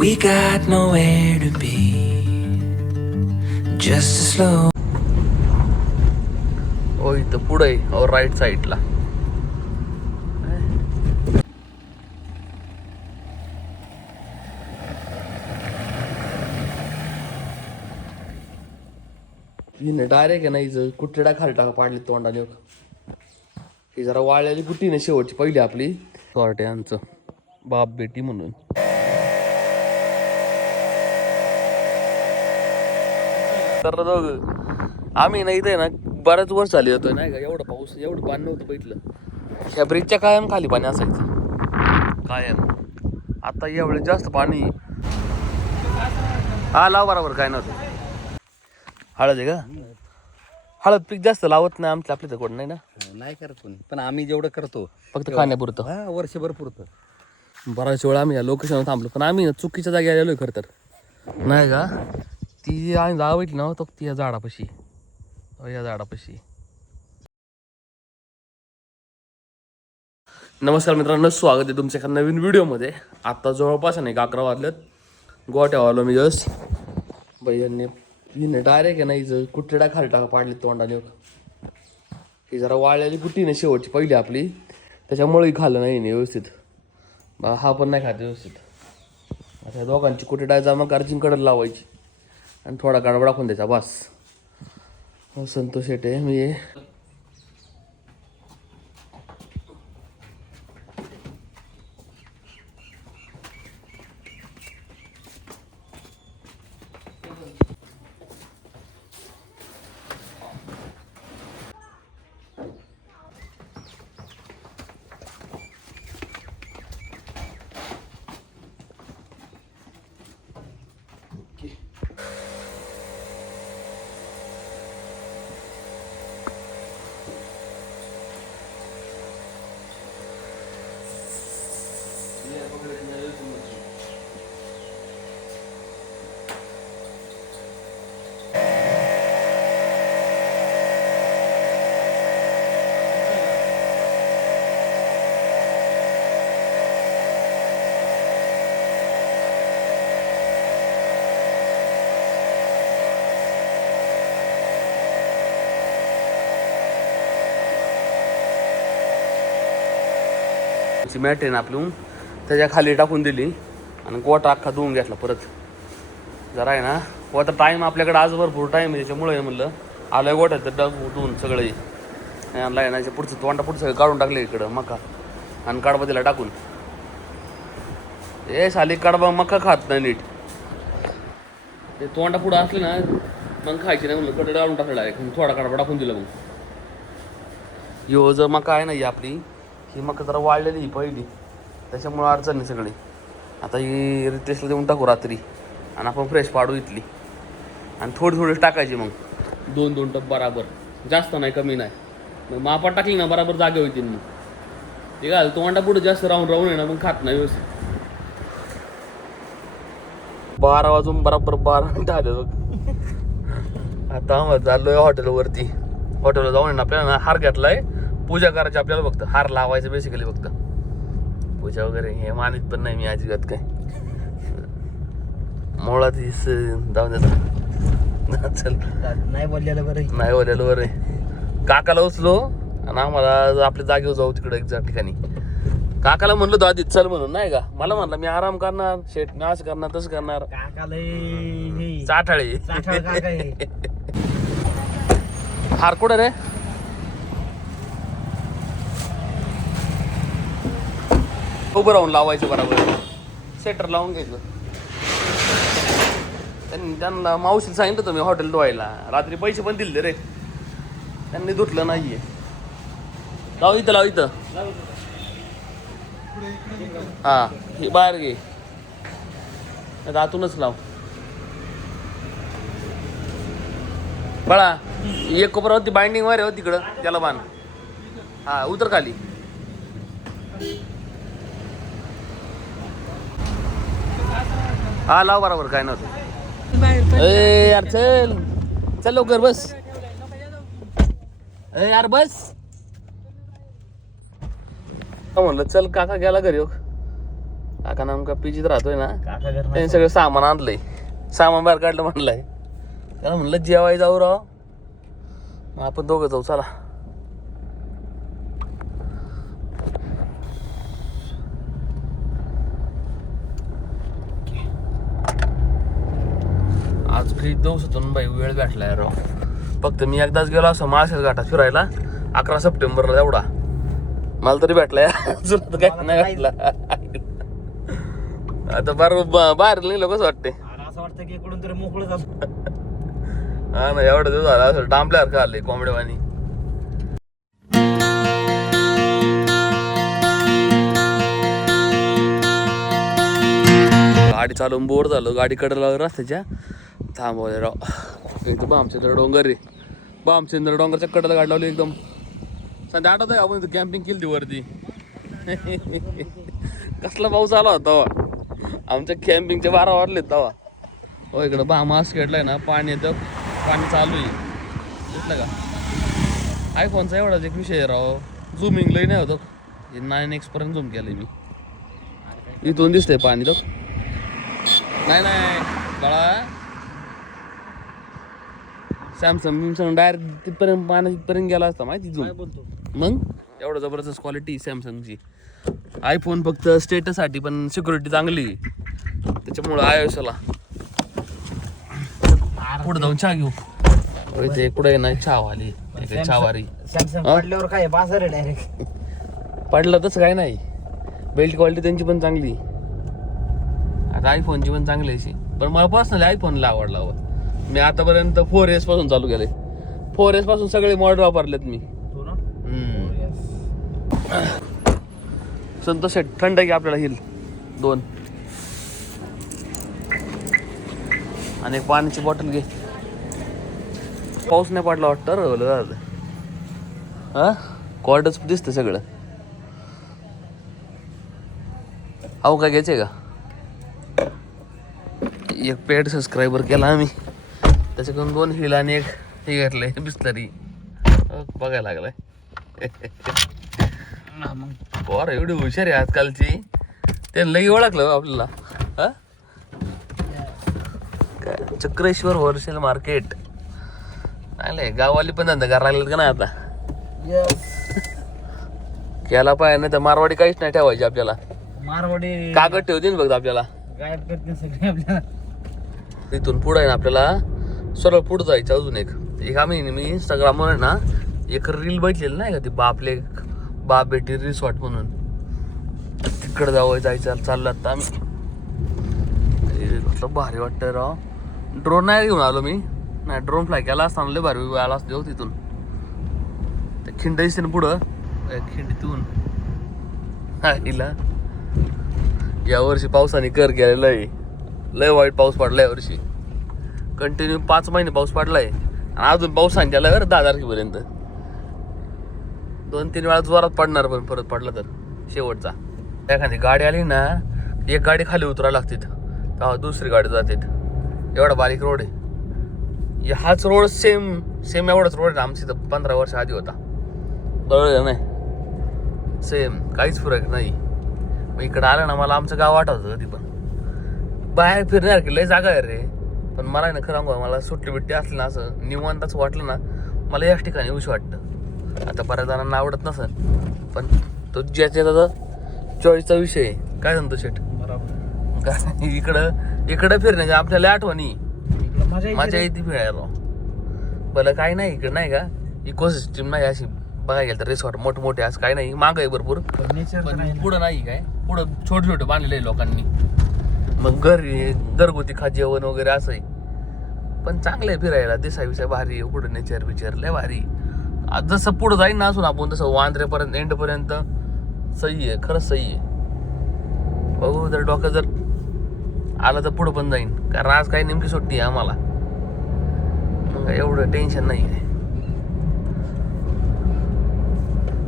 We got nowhere to be. Just a slow हो इथं पुढे आहे. राईट साईडला हिने डायरेक्ट आहे ना हिचं कुठेडा खाली टाका पाडली तोंडाने. ही जरा वाळलेली कुट्टी ना शेवटची पहिली आपली. यांचं. बाप बेटी म्हणून. तर आम्ही ना इथे ना बऱ्याच वर्ष झाली होतो नाही का? एवढं पाऊस एवढं पाणी नव्हतं बघितलं. ह्या ब्रिजच्या कायम खाली पाणी असायचं. कायम. आता यावेळी जास्त पाणी. हा लाव बरोबर काय नव्हतं. हळद आहे का? हळद पीक जास्त लावत नाही आमच्या आपल्या कोण नाही ना? नाही करत कोणी. पण आम्ही जेवढं करतो फक्त खाण्यापुरतं. हा वर्षभर पुरतं. बराच वेळा आम्ही या लोकेशनवर थांबलो पण आम्ही चुकीच्या जागी आलेलो खरं तर. नाही का? ती जी आम्ही जागा ना तो ती या झाडापाशी या झाडापाशी. नमस्कार मित्रांनो स्वागत आहे तुमच्या एका नवीन व्हिडिओमध्ये. आता जवळपास नाही अकरा वाजल्यात गोट्या आलो मी जस्ट. भैयांनी हिने डायरेक्ट आहे ना हिचं कुठेडा खाली टाका पाडली तोंडाने ही जरा वाळलेली कुट्टी नाही शेवटची पहिली आपली. त्याच्यामुळे खाल्लं नाही व्यवस्थित. बा हा पण नाही खात व्यवस्थित. आता दोघांची कुठे डाय जमा कडे लावायची. आणि थोडा गडबडा पण द्यायचा बस. हो, संतोष शेटे मी ये. ची मॅट आहे ना आपली. त्याच्याखाली टाकून दिली आणि गोटा अख्खा धुवून घेतला परत. जरा आहे ना व आता टाईम आपल्याकडे आज भरपूर टाईम आहे त्याच्यामुळे हे म्हणलं आलं गोठ्यात तर डग धुवून सगळं. हे. आहे ना याच्या पुढचं तोंडा पुढचं सगळं काढून टाकलं इकडं मका. आणि काढबा दिला टाकून. ए साली कडबा मका खात नाही नीट. ते तोंडा पुढं असले ना मग खायची नाही म्हणलं कडे काढून टाकलं डायरेक्ट थोडा कडबा टाकून दिला मग. यो जर मका आहे ना ही आपली ही मका जरा वाळलेली ही पहिली. त्याच्यामुळं अडचण नाही सगळी. आता ही रितेशला देऊन टाकू रात्री. आणि आपण फ्रेश पाडू इथली. आणि थोडी थोडी टाकायची मग. दोन दोन टप बराबर. जास्त नाही कमी नाही. मग मापात टाकली ना बराबर जागे होतील मग. ते काय तोंडा पुढे जास्त राहून राहून आहे ना मग खात नाही व्यवस्थित. बारा वाजून बराबर बारा मिनिटं आले बघ. आता आम्हाला चाललोय हॉटेलवरती. हॉटेलवर जाऊन आहे ना आपल्याला हार घेतलाय. पूजा करायची आपल्याला फक्त. हार लावायचं बेसिकली फक्त. पूजा वगैरे हे मानित पण नाही मी अजिबात काय. मुळात ही स- जाऊन देतो. चल. नाही बोललेलं बरं. नाही बोलायला बरं आहे. काकाला उचलो आणि आम्हाला आपल्या जागेवर जाऊ तिकडे एक ठिकाणी. काकाला म्हणलं तो आधी चल म्हणून नाही का? मला म्हणलं मी आराम करणार शेट मी असं करणार तसं करणार. चाठाळे. हार कुठे रे? उभं राहून लावायचं बरोबर. सेटर लावून घ्यायचं. त्यांनी त्यांना मावशीला सांगितलं तुम्ही मी हॉटेल धुवायला. रात्री पैसे पण दिले रे. त्यांनी धुतलं नाहीये. लाव इथं लाव इथं. हा हे बाहेर घे. आतूनच लाव. बळा एक कोपरावरती बाइंडिंग वर हो तिकडं त्याला बांध. हा उतर खाली. हा लाव बरोबर काय नव्हतं. ए यार चल. चल लवकर बस. ए यार बस. म्हणलं चल काका गेला घरी हो. काका नामका पीजीत राहतोय ना. काका घर त्याने सगळं सामान आणलंय. सामान बाहेर काढलं म्हणलंय. त्याला म्हणलं जेवाय जाऊ राव. मग आपण दोघं जाऊ चला. काही दिवसातून बाई वेळ भेटलाय राव फक्त मी एकदाच गेलो असं माळशेज घाटात फिरायला अकरा सप्टेंबरला एवढा मला तरी भेटलाय अजून तर काय नाही भेटला. आता बार बाहेर निघलो कसं वाटते असं वाटतं की इकडून तरी मोकळं जातो हा ना एवढं दिवस झाला असं डांबल्यावर का आले कॉमेडी वाणी गाडी चालवून बोर झालो गाडी कडला रस्त्याच्या. थांबवले राव एकदम भामचंद्र डोंगर रे. भामचंद्र डोंगरच्या कडेला गाडी लावली एकदम. संध्या आठवत आहे आपण कॅम्पिंग केली वरती? कसला पाऊस आला होता तेव्हा. आमच्या कॅम्पिंगचे बारा वाजले तवा हो इकडं बा खेळलाय ना पाणी येतं. पाणी चालू आहे. घेतलं का? आयफोनचा एवढाच एक विषय आहे राव. झुमिंग लई नाही होतं. नाईन एक्स पर्यंत झूम केलं मी. इथून दिसतंय पाणी तो. नाही नाही. बाळा. सॅमसंग बिमसंग डायरेक्ट तिथपर्यंत पाण्या तिथपर्यंत गेला असता माहिती झूम बोलतो? मग? एवढं जबरदस्त क्वालिटी सॅमसंगची आयफोन फक्त स्टेटससाठी पण सिक्युरिटी चांगली. त्याच्यामुळं आयुष्याला पुढे जाऊन चहा घेऊ. ते कुठे नाही चहा वाली. चहावारी. सॅमसंग हा? पडल्यावर काय बाजार डायरेक्ट पडलं तसं काय नाही. बेल्ट क्वालिटी त्यांची पण चांगली आता आयफोनची पण चांगली आहे अशी. पण मला पर्सनली आयफोनला आवडला हवं मी आतापर्यंत फोर एसपासून चालू केले फोर एसपासून सगळे मॉडेल वापरलेत मी. तू ना? हम्म. Yes. संतोष शेट थंड घे आपल्याला हिल दोन. आणि एक पाण्याची बॉटल घे. पाऊस नाही पडला वाटतं रे ओलं झालं. हा? कॉर्डच दिसतं सगळं. अहो काय घ्यायचंय का? एक पेड सबस्क्रायबर केला आम्ही. त्याच्याकडून दोन हिल आणि एक हे घेतलंय बिस्लरी बघायला लागलाय. पोर एवढी हुशार आहे आजकालची. ते लई ओळखलं हो आपल्याला. हा? काय चक्रेश्वर होलसेल मार्केट नाही गाववाली पण धंदा करायला लागलेत का नाही आता. केला पाहिजे नाही तर मारवाडी काहीच नाही ठेवायची आपल्याला. मारवाडी कागद ठेवते ना बघ आपल्याला. इथून पुढे आहे ना आपल्याला. सरळ पुढे जायचं अजून एक. एक आम्ही मी इंस्टाग्रामवर आहे ना एक रील बघितलेली नाही का ती बापले बाप बेटी रिसॉर्ट म्हणून. तिकडे जावं जायचं चाललं आता आम्ही. भारी वाटतंय राव. ड्रोन नाही घेऊन आलो मी. नाही ड्रोन फ्लाय केला असताना लय भारी आला असतो हो तिथून. त्या खिंड दिसते ना पुढं. खिंडीतून. हिला. यावर्षी पावसाने कर गेलेलं आहे. लय वाईट पाऊस पडला यावर्षी कंटिन्यू पाच महिने पाऊस पडलाय. आणि अजून पाऊस सांगितला बरं दहा तारखेपर्यंत. दोन तीन वेळा जोरात पडणार पण परत पडला तर शेवटचा. एखादी गाडी आली ना एक गाडी खाली उतरायला लागते तेव्हा दुसरी गाडी जाते एवढा बारीक रोड आहे. हाच रोड सेम सेम एवढाच रोड आहे आमची तर पंधरा वर्ष आधी होता. कळलं नाही. सेम काहीच फरक नाही. मग इकडं आलं ना मला आमचं गाव आठवतं कधी पण. बाहेर फिरण्यासारखी लय जागा आहे रे. पण मला आहे ना खरं सांगू मला सुट्टी बिट्टी असली ना असं निवांतच वाटलं ना मला याच ठिकाणी येऊशी वाटतं. आता बऱ्याच जणांना आवडत नसेल पण तो ज्याच्या त्याचा चॉईसचा विषय आहे. काय सांगतो शेट बरोबर. काय इकडं इकडं फिरण्याच्या आपल्याला आठवणी. मजा येते फिरायला. भलं काही नाही इकडं नाही का? इकोसिस्टीम नाही अशी बघायला गेलं तर रिसॉर्ट मोठमोठे असं काही नाही. माग आहे भरपूर. पुढं नाही काय? पुढं छोटे छोटे बांधलेले लोकांनी. मग घरी घरगुती खा जेवण वगैरे असं आहे पण चांगलं आहे फिरायला दिसाय विसाय भारी आहे पुढं नेचर बिचर लय भारी आज जसं पुढं जाईन ना असून आपण तसं वांद्रेपर्यंत एंडपर्यंत सही आहे खरंच सही आहे. बघू जर डोकं जर आलं तर पुढं पण जाईन कारण आज काही नेमकी सुट्टी आहे आम्हाला. मग एवढं टेन्शन नाही आहे.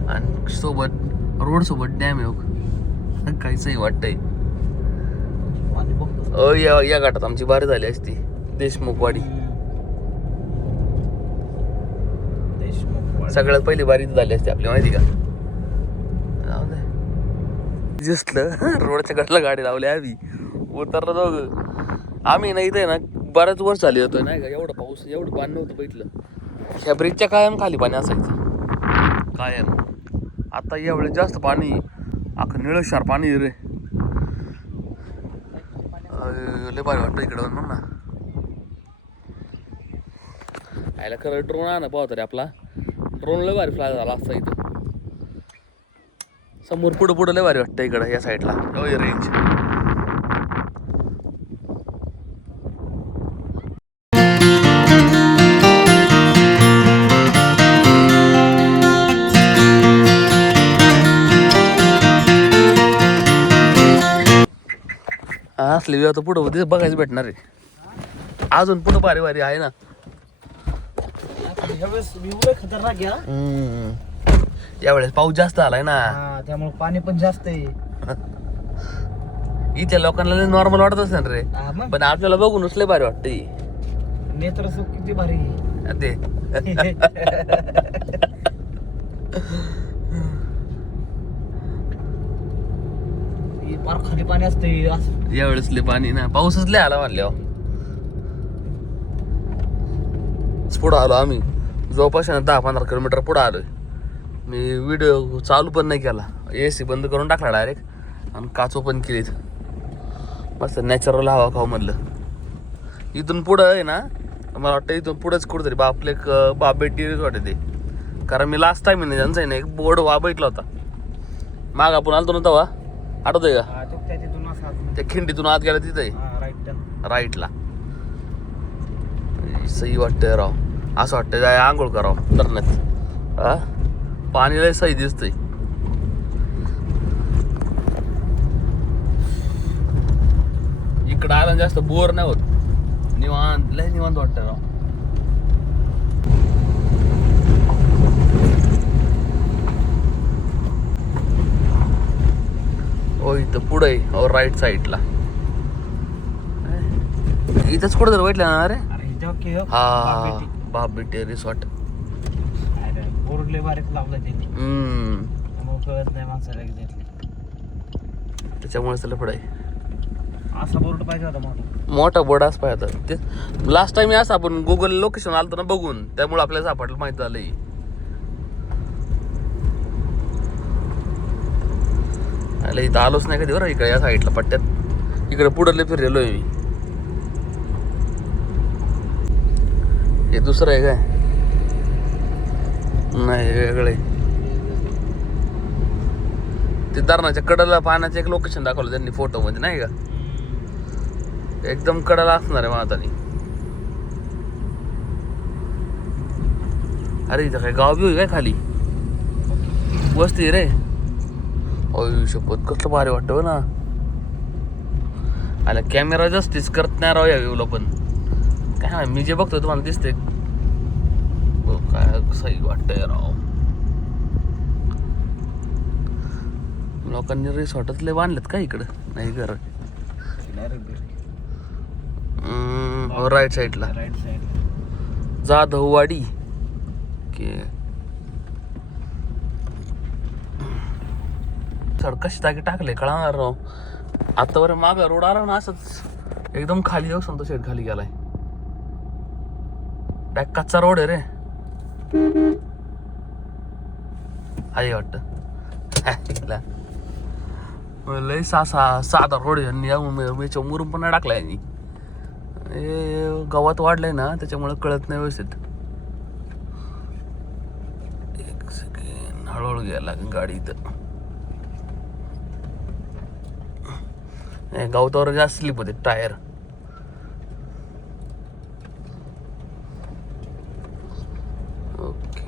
आणि सोबत रोड सोबत डॅम आहे हो. काहीचही वाटतंय. अ या या घाटात आमची बारी झाली असती. देशमुखवाडी. देशमुख सगळ्यात पहिली बारी झाली असती आपली माहिती का? दिसलं. रोडच्या कडला गाडी लावली आम्ही. उतरलं दोघं. आम्ही ना इथे ना बऱ्याच वर्ष झाली होतो नाही का? एवढं पाऊस एवढं पाणी नव्हतं बघितलं. ह्या ब्रिजच्या कायम खाली पाणी असायचं. कायम. आता यावेळेस जास्त पाणी अख्खं निळशार पाणी रे. लय भारी वाटतं इकडं म्हणून ना. आयला खरं ड्रोन आणा पाहतो रे आपला. ड्रोन लय भारी फ्लाय झाला असता इथं. समोर पुढं पुढं लय भारी वाटतं इकडं या साईडला रेंज असले तर पुढं होते बघायचं भेटणार आहे. अजून पुढं भारी भारी आहे ना. खतरनाक यावेळेस पाऊस जास्त आलाय ना. त्यामुळे पाणी पण जास्त आहे. इथल्या लोकांना नॉर्मल वाटत असेल रे. पण आपल्याला बघूनच लय भारी वाटतंय. नेत्र किती भारी. ते फार खाली पाणी असते यावेळेस लय पाणी ना पाऊसच लय आला म्हणल्यावर. पुढं आलो आम्ही. जवळपास दहा पंधरा किलोमीटर पुढं आलोय. मी व्हिडिओ चालू पण नाही केला. ए सी बंद करून टाकला डायरेक्ट आणि काचो पण केलीत. मस्त नॅचरल हवा खाऊ म्हणलं. इथून पुढं आहे ना मला वाटतं इथून पुढंच कुठंतरी बापले एक बाप बेटीच वाटते ते. कारण मी लास्ट टाईम आहे ना त्यांचा एक बोर्ड वा बैठला होता. माग आपण आलतो ना तेव्हा. आठवतोय का? हा, तो त्या खिंडीतून आत गेला तिथे. राईटला सही वाटतंय राव. असं वाटतंय जाय आंघोळ करावं तरण्यात हा? पाणी लय सही दिसतंय. इकडं आलं जास्त बोर नाही होत. निवांत लय निवांत वाटतं राव. हो इथं पुढे आहे. राईट साईडला इथंच कुठं तर भेटलं ना अरे? हे. हो. बाप बेटे रिसॉर्ट त्याच्यामुळे त्याला पुढे असा बोर्ड पाहिजे होता मोठा. मोठा बोर्ड असं पाहिजे ते लास्ट टाइम असं आपण गुगल लोकेशन आलतो ना बघून त्यामुळे आपल्याला सापडलं माहीत झालंय. आलं इथं आलोच नाही कधी बरं इकडे या साईडला पट्ट्यात. इकडे पुढले लय फिरलेलोय मी. हे दुसरं आहे काय? नाही वेगळे ते धरणाच्या कडाला पाण्याचं एक लोकेशन दाखवलं त्यांनी फोटो मध्ये नाही का? एकदम कडाला असणार आहे माझानी अरे इथं काय गाव बिव काय खाली? वस्ती रे. शपथ कसलं भारी वाटतं हो ना. आला कॅमेरा जास्तीच करत नाही राव या व्ह्यूला पण. काय माहीत, मी जे बघतोय तुम्हाला दिसते काय सही वाटतंय राव. लोकांनी रिसॉर्टच लय बांधलेत का इकडं? नाही घर. राईट साईडला जाधववाडी. के सड कशी टाकले कळणार राव. आता बरं माग रोड आला ना असंच. एकदम खाली जाऊ संतो शेड खाली गेलाय. डायरेक्ट कच्चा रोड आहे रे. आहे वाटत. लय सा सा साधा रोड आहे. मुरून पण टाकला यांनी. हे गावात वाढलंय ना त्याच्यामुळे कळत नाही व्यवस्थित. एक सेकंड हळूहळू घ्यायला गाडी इथं. गवतावर जास्त स्लिप होते टायर ओके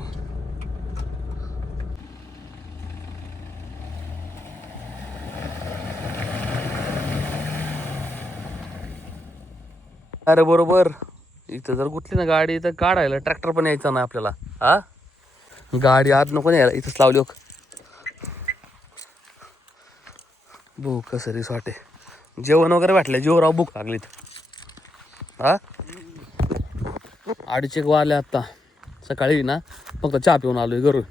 अरे बरोबर. इथं जर गुतली ना गाडी तर काढायला ट्रॅक्टर पण यायचा ना आपल्याला. हा? गाडी आत नको यायला इथंच लावली हो भूक कसं रिसॉर्ट आहे जेवण वगैरे भेटलं जेवराव भूक लागलीत हा? अडीच एक वाजले आत्ता सकाळी ना फक्त चहा पिऊन आलोय घरून.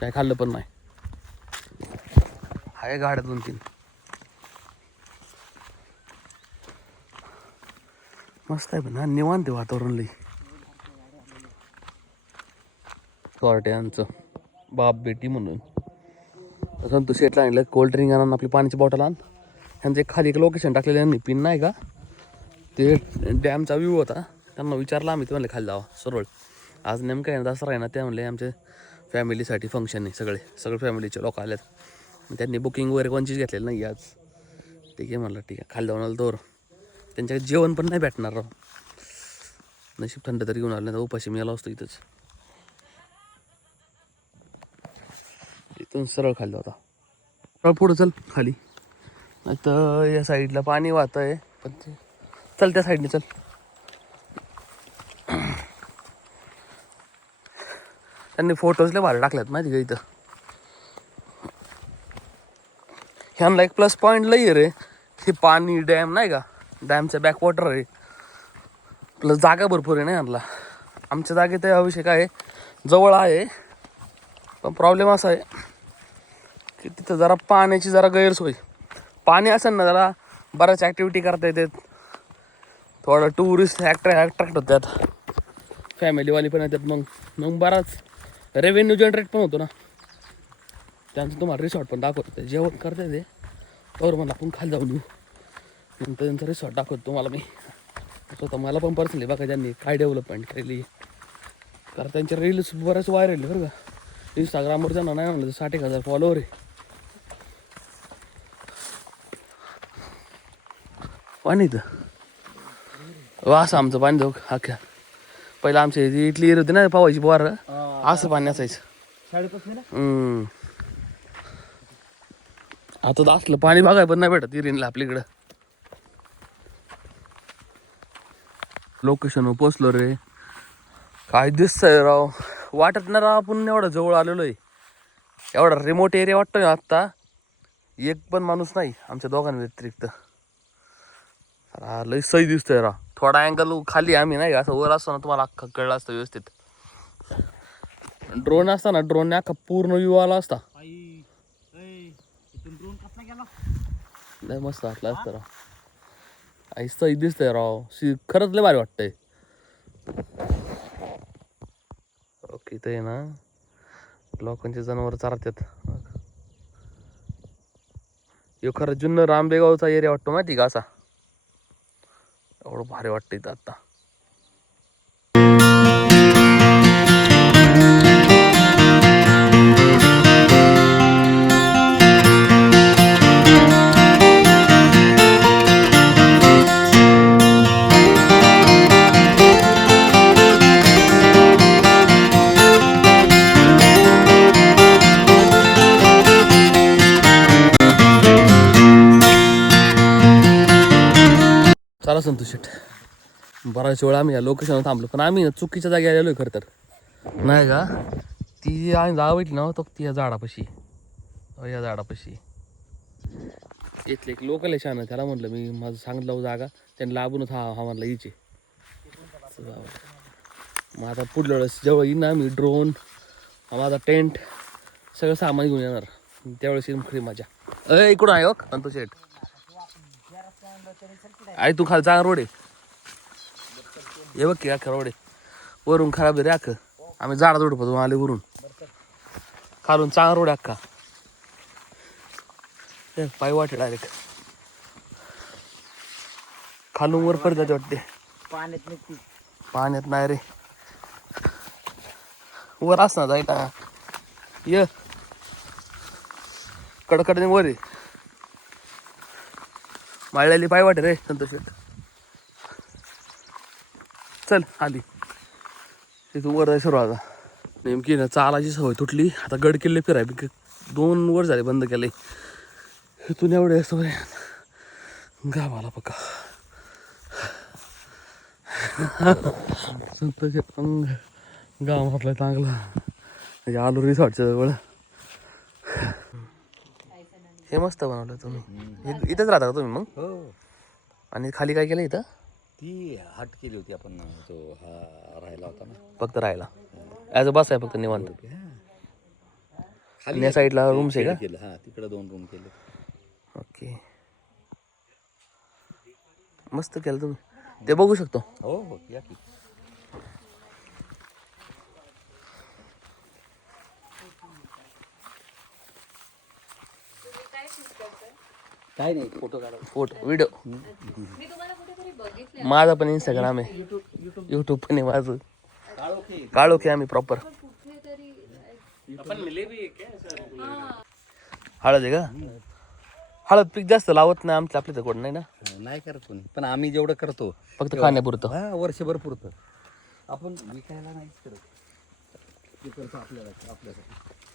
काय खाल्लं पण नाही. आहे गाड्या दोन तीन. मस्त आहे पण हा निवांत वातावरण लई. यांचं. बाप बेटी म्हणून. संतोष शेटला आणलं कोल्ड ड्रिंक आणून आपली पाण्याची बॉटल आण. ह्यांचं एक खाली एक लोकेशन टाकलेलं त्यांनी पिन नाही का? ते डॅमचा व्ह्यू होता. त्यांना विचारला आम्ही ते म्हणले खाली जावा सरळ. आज नेमकं आहे ना दसरा आहे ना ते म्हणले आमच्या फॅमिलीसाठी फंक्शन आहे सगळे. सगळे फॅमिलीचे लोक आलेत. त्यांनी बुकिंग वगैरे कोणचीच घेतलेलं नाही आज. ठीक आहे म्हणलं ठीक आहे. खाली जाऊन आलं तोर. त्यांच्याकडे जेवण पण नाही भेटणार राव. नशीब थंड तरी घेऊन आलं नाही तर उपाशी मी आलो असतो इथंच. इथून सरळ खाली होता पुढं चल खाली. तर या साईडला पाणी वाहत आहे पण ते चल त्या साईडने चल. त्यांनी फोटोज लय भारी टाकल्यात माहिती का इथं? ह्यांना एक प्लस पॉईंट लई रे. हे पाणी डॅम नाही का? डॅमचं बॅकवॉटर आहे. प्लस जागा भरपूर आहे ना ह्यांना. आमच्या जागेत अभिषेक आहे? जवळ आहे. पण प्रॉब्लेम असा आहे की तिथं जरा पाण्याची जरा गैरसोय. पाणी असेल ना जरा बऱ्याच ॲक्टिव्हिटी करता येतात. थोडं टुरिस्ट ॲट्रॅ ॲट्रॅक्ट होतात फॅमिलीवाली पण येतात मग. मग बराच रेव्हेन्यू जनरेट पण होतो ना. त्यांचं तुम्हाला रिसॉर्ट पण दाखवतो. जेवण करते ते तर मला आपण खाली जाऊन येऊ. नंतर त्यांचा रिसॉर्ट दाखवतो तुम्हाला मी. स्वतः मला पण पर्सनली बघा त्यांनी काय डेव्हलपमेंट केली कारण त्यांच्या रील्स बऱ्याच व्हायरल बरं का. इंस्टाग्रामवर त्यांना नाही म्हणलं तर साठ एक हजार फॉलोवर आहे. पाणी इथं. वास आमचं पाणी जाऊ अख्ख्या पहिलं आमच्या इथे इटली येत होती ना पावायची बोर. असं पाणी असायचं. आता तर असलं पाणी बघाय पण नाही भेटत इरीनला आपल्याकडं. लोकेशन पोचलो रे. काय दिसतंय राव. वाटत ना राव आपण एवढं जवळ आलेलो आहे. एवढा रिमोट एरिया वाटतोय आत्ता एक पण माणूस नाही आमच्या दोघांना व्यतिरिक्त. रा लय सही दिसतोय राव थोडा अँगल खाली आम्ही नाही का? असं वर असतो ना तुम्हाला अख्खा कळलं असतं व्यवस्थित. ड्रोन असता ना ड्रोनने अख्खा पूर्ण व्ह्यू आला असता. ड्रोन लय मस्त वाटलं असतं राव आई सही दिसतंय राव. शी खरंच लय भारी वाटतंय. ओके आहे ना लोकांचे जनावर चारतात. यो खरं जुन्नर आंबेगावचा एरिया वाटतो माहिती का असा? एवढं भारी वाटतं इथं आत्ता चला संतोष शेट बराच वेळा आम्ही या लोकेशनवर थांबलो पण आम्ही ना चुकीच्या जागी आलेलो आहे खरं तर. नाही का? ती आम्ही जागा भेटली ना तो ती या झाडापाशी या झाडापाशी. इथले एक लोकल आहे शान त्याला म्हटलं मी माझं सांगितलं हो जागा त्यांनी लाभूनच हा हा म्हणला इचे मग आता पुढल्या वेळेस जेव्हा येईन ना मी ड्रोन माझा टेंट सगळं सामान घेऊन येणार. त्यावेळेस येईन खरी मजा. अ इकडून आहे हो संतोष शेट आई तू खाली चांगला रोड. आहे ये बघ की अख्खा रोड. आहे वरून खराब रे अख्खं. आम्ही झाडा जोड पडतो आले वरून. खालून चांगला रोड अख्खा. पाय वाटे डायरेक्ट खालून वर परत जाते वाटते. पाण्यात निघती. पाण्यात नाही रे. वर असणार जायला. ये. कडकडने वर आहे. माळलेली पाय वाटे रे संतोष चल आली तिथून वर जायचं सुरू आता. नेमकी ना चालाची सवय तुटली. आता गड किल्ले फिराय दोन वर झाले बंद केले. इथून एवढे असं गावाला पक्का. संतोष अंग. पण गाव आपलं चांगलं. म्हणजे आलो रिसॉर्टच्या जवळ. हे मस्त बनवलं तुम्ही. इ- इथंच राहता का तुम्ही मग? हो. आणि खाली काय केलं इथं? ती हट केली होती आपण तो हा राहिला होता ना. फक्त राहायला ॲज अ बस आहे फक्त निवांत. आणि या साईडला रूम्स आहे का? केलं हा तिकडे दोन रूम केले. ओके. मस्त केलं तुम्ही. ते बघू शकतो. हो हो या की. काय नाही फोटो काढा फोटो व्हिडिओ माझा पण इंस्टाग्राम आहे. युट्यूब पण आहे माझं. काळोखी आम्ही प्रॉपर हळद आहे का? हळद पीक जास्त लावत नाही आमच्या आपल्या कोण नाही ना? नाही करत कोणी पण आम्ही जेवढं करतो फक्त खाण्यापुरतं. हा वर्षभर पुरतं. आपण विकायला नाहीच करत. ते करतो आपल्याला आपल्यासाठी.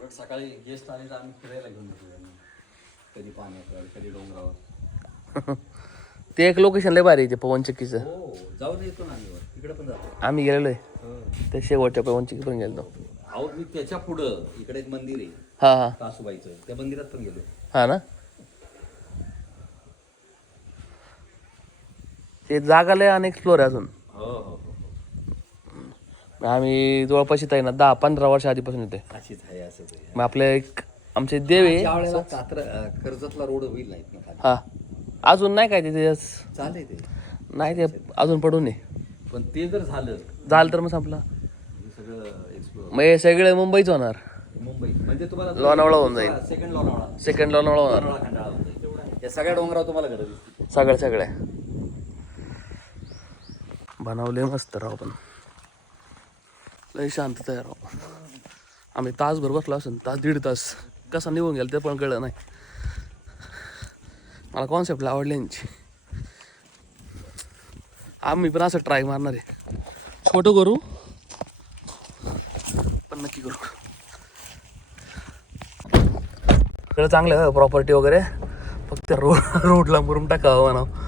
उलट सकाळी गेस्ट आले तर आम्ही फिरायला घेऊन जातो त्यांना. कधी पाण्यावर कधी डोंगरावर. ते एक लोकेशन लय भारी आहे ते पवन चक्कीचं. हो जाऊन येतो ना आम्ही वर. तिकडे पण जातो. आम्ही गेलेलो आहे हो. ते शेवटच्या पवन चक्की पण गेलो अहो मी त्याच्या पुढं इकडे एक मंदिर आहे. हा हा. कासूबाईचं त्या मंदिरात पण गेलो हा ना? ते जागा लय अनएक्सप्लोर आहे अजून. आम्ही जवळपास इथं आहे ना दहा पंधरा वर्ष आधीपासून येते अशीच आहे आहे. मग आपले एक आमचे देव आहे ज्या वेळेला कात्र अं, कर्जतला रोड होईल नाहीत ना खाली. हा. अजून नाही काय तिथे? चालेल ते. नाही ते अजून पडून आहे. पण ते जर झालं झालं तर मग संपलं. हे सगळं एक्सप्लोर मग हे सगळे मुंबईच होणार. मुंबई. म्हणजे तुम्हाला लोणावळा होऊन जाईल. सेकंड लोणावळा. सेकंड लोणावळा होणार. लोणावळा खंडाळा होऊन जाईल. या सगळ्या डोंगरावर तुम्हाला घरं दिसतील सगळे सगळे बनवले मस्त राव पण. लय शांतता आहे राव आम्ही तासभर बसलो असेल तास दीड तास. कसा निघून गेला ते पण कळलं नाही. मला कॉन्सेप्ट आवडले यांची. आम्ही पण असं ट्राय मारणार आहे. छोटं करू? पण नक्की करू. सगळं चांगलं प्रॉपर्टी वगैरे. फक्त रोड रोडला मुरुम टाकावं म्हणा